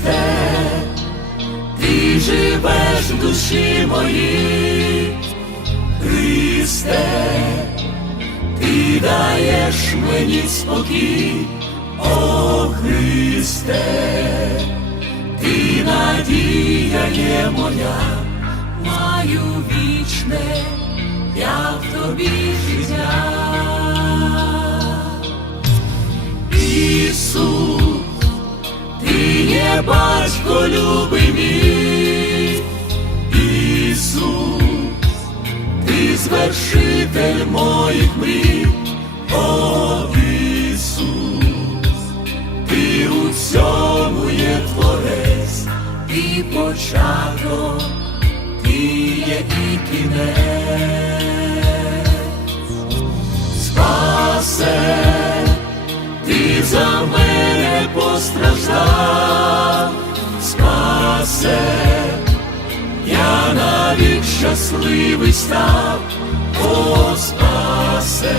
Христе, ти живеш в душі моїй, Христе, ти даєш мені спокій, о Христе, ти надія є моя, маю вічне, я в тобі життя. Батько любимий, Ісус, ти звершитель моїх мрій, о Ісус, ти у всьому є творець, і початок, ти є і кінець, щасливий став, о спасе,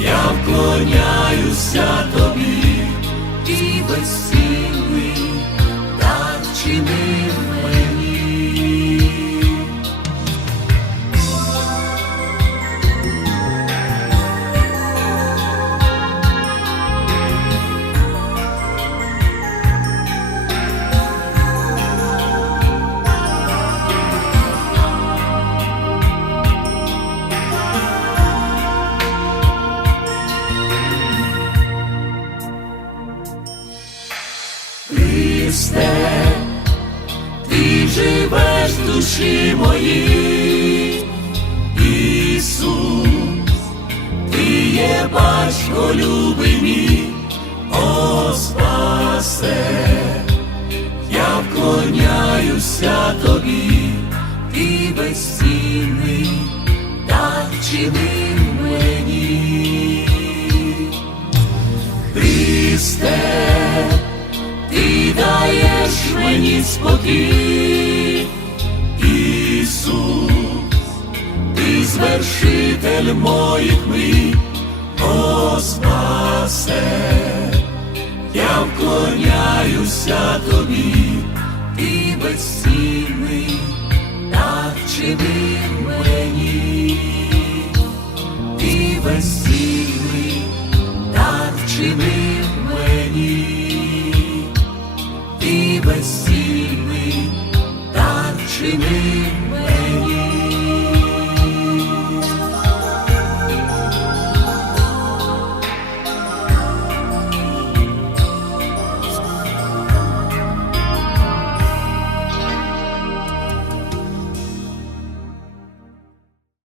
я вклоняюся тобі. І безцінний Христе, ти живеш в душі моїй, Ісус, ти є батько любимий, о спасе, я вклоняюся тобі, ти безцінний, так чинив мені. Христе, мені спокій, Ісус, ти звершитель моїх мрій, о спасе, я вклоняюся тобі, ти безцінний, так чинив